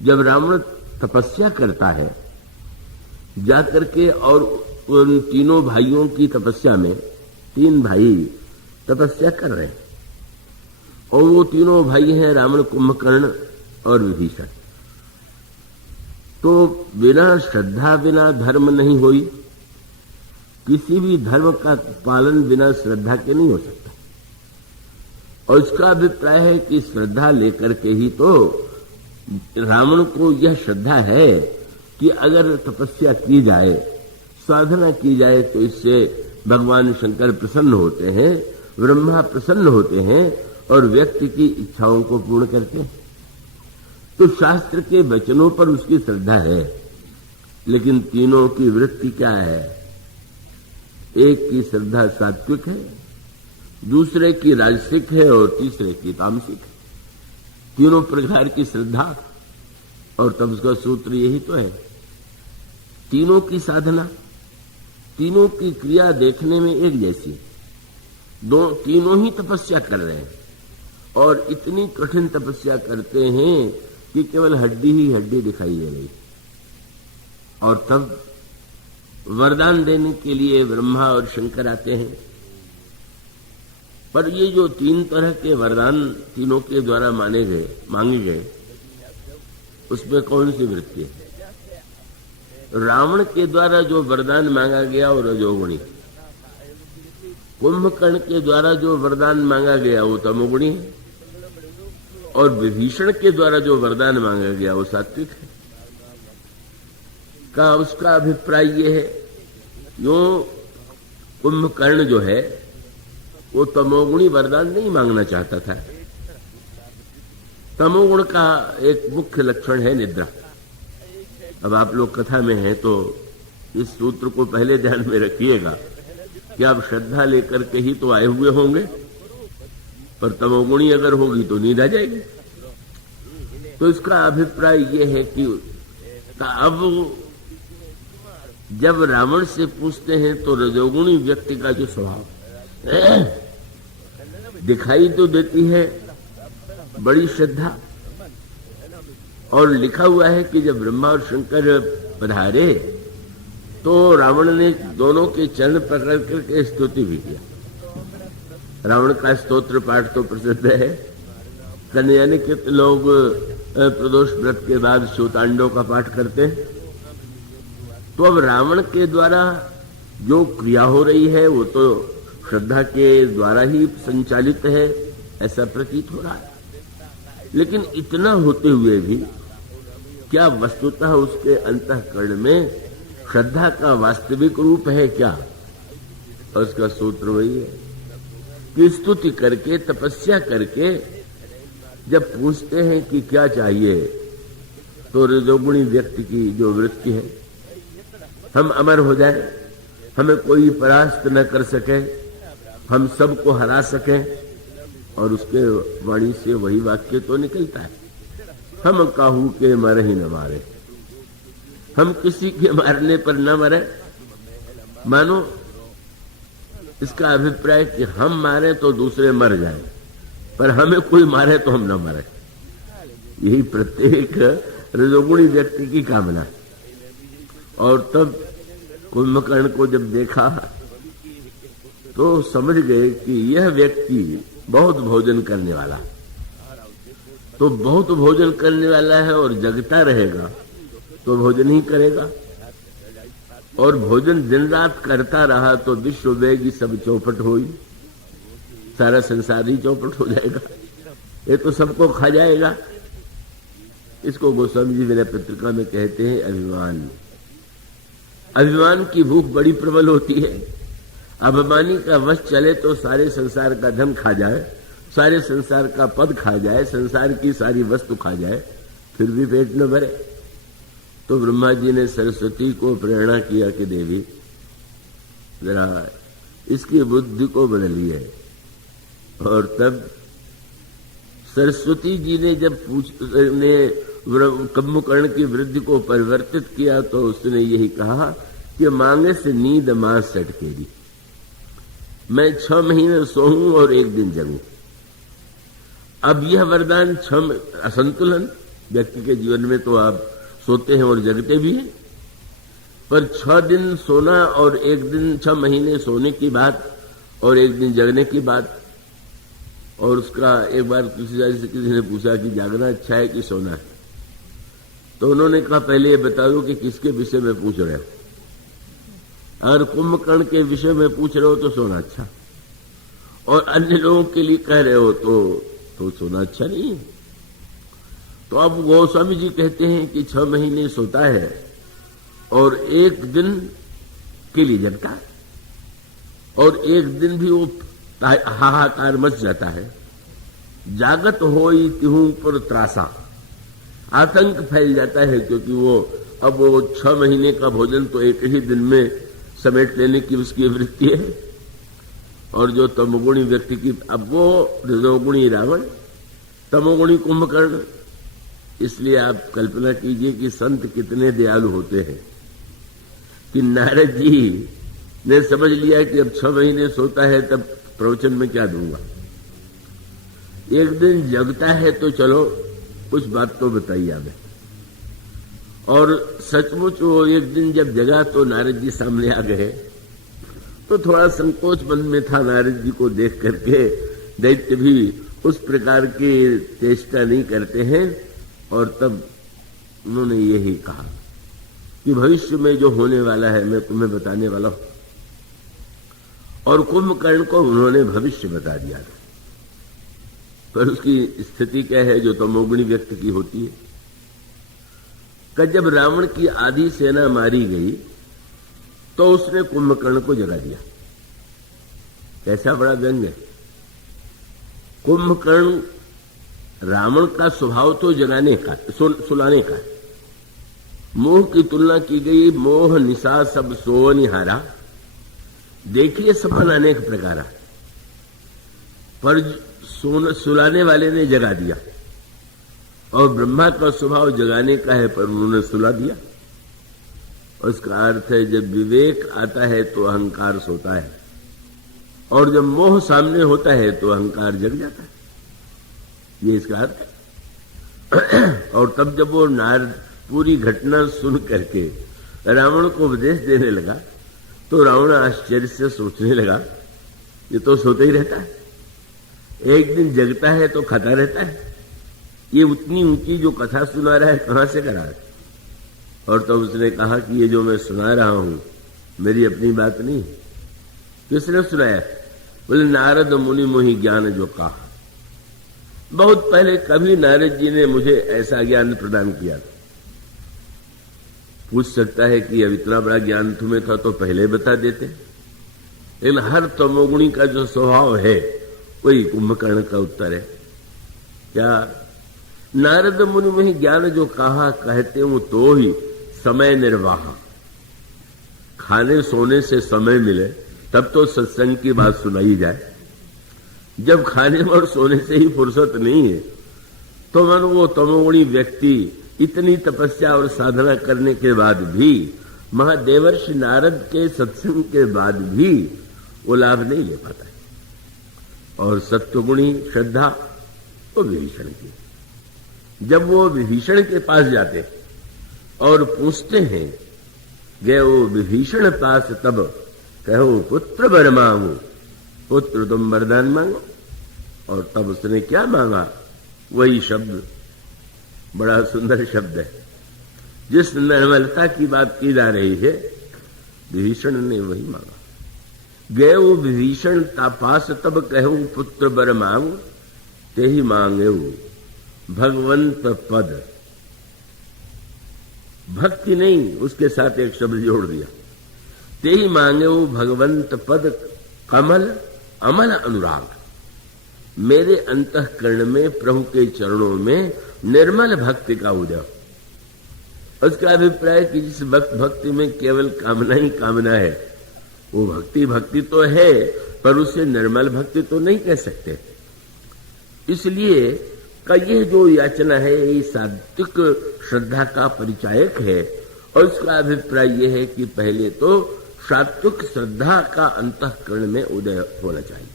जब रावण तपस्या करता है जाकर के, और उन तीनों भाइयों की तपस्या में, तीन भाई तपस्या कर रहे हैं, और वो तीनों भाई हैं रावण, कुंभकर्ण और विभीषण। तो बिना श्रद्धा बिना धर्म नहीं होई, किसी भी धर्म का पालन बिना श्रद्धा के नहीं हो सकता। और इसका अभिप्राय है कि श्रद्धा लेकर के ही तो रावण को यह श्रद्धा है कि अगर तपस्या की जाए, साधना की जाए, तो इससे भगवान शंकर प्रसन्न होते हैं, ब्रह्मा प्रसन्न होते हैं और व्यक्ति की इच्छाओं को पूर्ण करते हैं। तो शास्त्र के वचनों पर उसकी श्रद्धा है। लेकिन तीनों की वृत्ति क्या है? एक की श्रद्धा सात्विक है, दूसरे की राजसिक है और तीसरे की तामसिक है। तीनों प्रकार की श्रद्धा, और तब उसका सूत्र यही तो है। तीनों की साधना, तीनों की क्रिया देखने में एक जैसी, तीनों ही तपस्या कर रहे हैं और इतनी कठिन तपस्या करते हैं कि केवल हड्डी ही हड्डी दिखाई दे रही। और तब वरदान देने के लिए ब्रह्मा और शंकर आते हैं। पर ये जो तीन तरह के वरदान तीनों के द्वारा मांगे गए, उसमें कौन सी वृत्ति है? रावण के द्वारा जो वरदान मांगा गया वो रजोगुणी, कुंभकर्ण के द्वारा जो वरदान मांगा गया वो तमोगुणी है, और विभीषण के द्वारा जो वरदान मांगा गया वो सात्विक है। का उसका अभिप्राय ये है, यो कुंभकर्ण जो है वो तमोगुणी वरदान नहीं मांगना चाहता था। तमोगुण का एक मुख्य लक्षण है निद्रा। अब आप लोग कथा में हैं तो इस सूत्र को पहले ध्यान में रखिएगा कि आप श्रद्धा लेकर के ही तो आए हुए होंगे, पर तमोगुणी अगर होगी तो नींद आ जाएगी। तो इसका अभिप्राय यह है कि अब जब रावण से पूछते हैं तो रजोगुणी व्यक्ति का जो स्वभाव दिखाई तो देती है बड़ी श्रद्धा, और लिखा हुआ है कि जब ब्रह्मा और शंकर पधारे तो रावण ने दोनों के चरण पकड़ करके स्तुति भी किया। रावण का स्तोत्र पाठ तो प्रसिद्ध है। कन्याने के लोग प्रदोष व्रत के बाद सूतांडों का पाठ करते हैं। तो अब रावण के द्वारा जो क्रिया हो रही है वो तो श्रद्धा के द्वारा ही संचालित है, ऐसा प्रतीत हो रहा है। लेकिन इतना होते हुए भी क्या वस्तुतः उसके अंतःकरण में श्रद्धा का वास्तविक रूप है क्या? और उसका सूत्र वही है कि स्तुति करके, तपस्या करके जब पूछते हैं कि क्या चाहिए, तो रजोगुणी व्यक्ति की जो वृत्ति है, हम अमर हो जाए, हमें कोई परास्त न कर सके, हम सबको हरा सकें, और उसके वाणी से वही वाक्य तो निकलता है, हम काहू के मरे ही न मारे, हम किसी के मारने पर न मरे। मानो इसका अभिप्राय कि हम मारे तो दूसरे मर जाएं, पर हमें कोई मारे तो हम न मरे। यही प्रत्येक रजोगुणी व्यक्ति की कामना है। और तब कुंभकर्ण को जब देखा तो समझ गए कि यह व्यक्ति बहुत भोजन करने वाला, तो बहुत भोजन करने वाला है और जगता रहेगा तो भोजन ही करेगा, और भोजन दिन रात करता रहा तो विश्व वेगी सब चौपट होई, सारा संसार ही चौपट हो जाएगा, ये तो सबको खा जाएगा। इसको गोस्वामी जी मेरे पत्रिका में कहते हैं अभिमान। अभिमान की भूख बड़ी प्रबल होती है। अभिमानी का वश चले तो सारे संसार का धन खा जाए, सारे संसार का पद खा जाए, संसार की सारी वस्तु खा जाए, फिर भी पेट न भरे। तो ब्रह्मा जी ने सरस्वती को प्रेरणा किया कि देवी जरा इसकी बुद्धि को बदलिए। और तब सरस्वती जी ने जब कुंभकर्ण की वृद्धि को परिवर्तित किया तो उसने यही कहा कि मांगे से नींद मां सटकेगी, मैं 6 महीने सोऊं और 1 दिन जगूं। अब यह वरदान असंतुलन, व्यक्ति के जीवन में तो आप सोते हैं और जगते भी हैं, पर 6 दिन सोना और 1 दिन 6 महीने सोने की बात और 1 दिन जगने की बात। और उसका एक बार किसी ने पूछा कि जागना अच्छा है कि सोना है, तो उन्होंने कहा पहले ये बता दो कि किसके विषय में पूछ रहे हो। अगर कुंभकर्ण के विषय में पूछ रहे हो तो सोना अच्छा, और अन्य लोगों के लिए कह रहे हो तो सोना अच्छा नहीं है। तो अब गोस्वामी जी कहते हैं कि 6 महीने सोता है और 1 दिन के लिए जगता है, और 1 दिन भी वो हाहाकार मच जाता है। जागत होई तिहु पर त्रासा, आतंक फैल जाता है, क्योंकि अब वो 6 महीने का भोजन तो 1 ही दिन में समेट लेने की उसकी वृत्ति है। और जो तमोगुणी व्यक्ति की, अब वो रजोगुणी रावण, तमोगुणी कुंभकर्ण। इसलिए आप कल्पना कीजिए कि संत कितने दयालु होते हैं कि नारद जी ने समझ लिया कि अब 6 महीने सोता है, तब प्रवचन में क्या दूंगा। 1 दिन जगता है तो चलो कुछ बात तो बताइए हमें। और सचमुच वो 1 दिन जब जगा तो नारद जी सामने आ गए, तो थोड़ा संकोच मन में था नारद जी को देख करके। दैत्य भी उस प्रकार की चेष्टा नहीं करते हैं। और तब उन्होंने यही कहा कि भविष्य में जो होने वाला है मैं तुम्हें बताने वाला हूं। और कुंभकर्ण को उन्होंने भविष्य बता दिया था। पर उसकी स्थिति क्या है जो तमोगुणी व्यक्ति की होती है कि जब रावण की आधी सेना मारी गई तो उसने कुंभकर्ण को जगा दिया। कैसा बड़ा व्यंग है। कुंभकर्ण, रावण का स्वभाव तो जगाने का, सुलाने का। मोह की तुलना की गई, मोह निशा सब सोनिहारा। देखिए सपन अनेक प्रकार, पर सुलाने वाले ने जगा दिया। और ब्रह्मा का स्वभाव जगाने का है, पर उन्होंने सुला दिया। उसका अर्थ है जब विवेक आता है तो अहंकार सोता है, और जब मोह सामने होता है तो अहंकार जग जाता है। ये इसका अर्थ है। और तब जब वो नारद पूरी घटना सुन करके रावण को उपदेश देने लगा, तो रावण आश्चर्य से सोचने लगा ये तो सोते ही रहता है, 1 दिन जगता है तो खाता रहता है, ये उतनी ऊंची जो कथा सुना रहा है कहां से करा है। और तो उसने कहा कि ये जो मैं सुना रहा हूं मेरी अपनी बात नहीं, किसने सुनाया? बोले नारद मुनि मोहि ज्ञान जो कहा। बहुत पहले कभी नारद जी ने मुझे ऐसा ज्ञान प्रदान किया था। पूछ सकता है कि अब इतना बड़ा ज्ञान तुम्हें था तो पहले बता देते। लेकिन हर तमोगुणी का जो स्वभाव है वही कुंभकर्ण का उत्तर है। क्या? नारद मुनि में ज्ञान जो कहा, कहते हूं तो ही समय निर्वाह। खाने सोने से समय मिले तब तो सत्संग की बात सुनाई जाए। जब खाने और सोने से ही फुर्सत नहीं है तो मन वो तमोगुणी व्यक्ति इतनी तपस्या और साधना करने के बाद भी, महादेवर्षि नारद के सत्संग के बाद भी वो लाभ नहीं ले पाता है। और सत्वगुणी श्रद्धा तो विभीषण की। जब वो विभीषण के पास जाते और पूछते हैं, गए वो विभीषण पास तब कहो पुत्र वर मांगो, पुत्र तुम वरदान मांगो। और तब उसने क्या मांगा? वही शब्द, बड़ा सुंदर शब्द है। जिस निर्मलता की बात की जा रही है विभीषण ने वही मांगा। गए वो विभीषण तापास तब कहो पुत्र वर मांगो, ते ही मांगे भगवंत पद। भक्ति नहीं, उसके साथ एक शब्द जोड़ दिया, ते ही मांगे वो भगवंत पद कमल अमल अनुराग। मेरे अंतःकरण में प्रभु के चरणों में निर्मल भक्ति का उदय। उसका अभिप्राय कि जिस भक्ति में केवल कामना ही कामना है, वो भक्ति तो है पर उसे निर्मल भक्ति तो नहीं कह सकते। इसलिए का ये जो याचना है ये सात्विक श्रद्धा का परिचायक है। और उसका अभिप्राय यह है कि पहले तो सात्विक श्रद्धा का अंतःकरण में उदय होना चाहिए।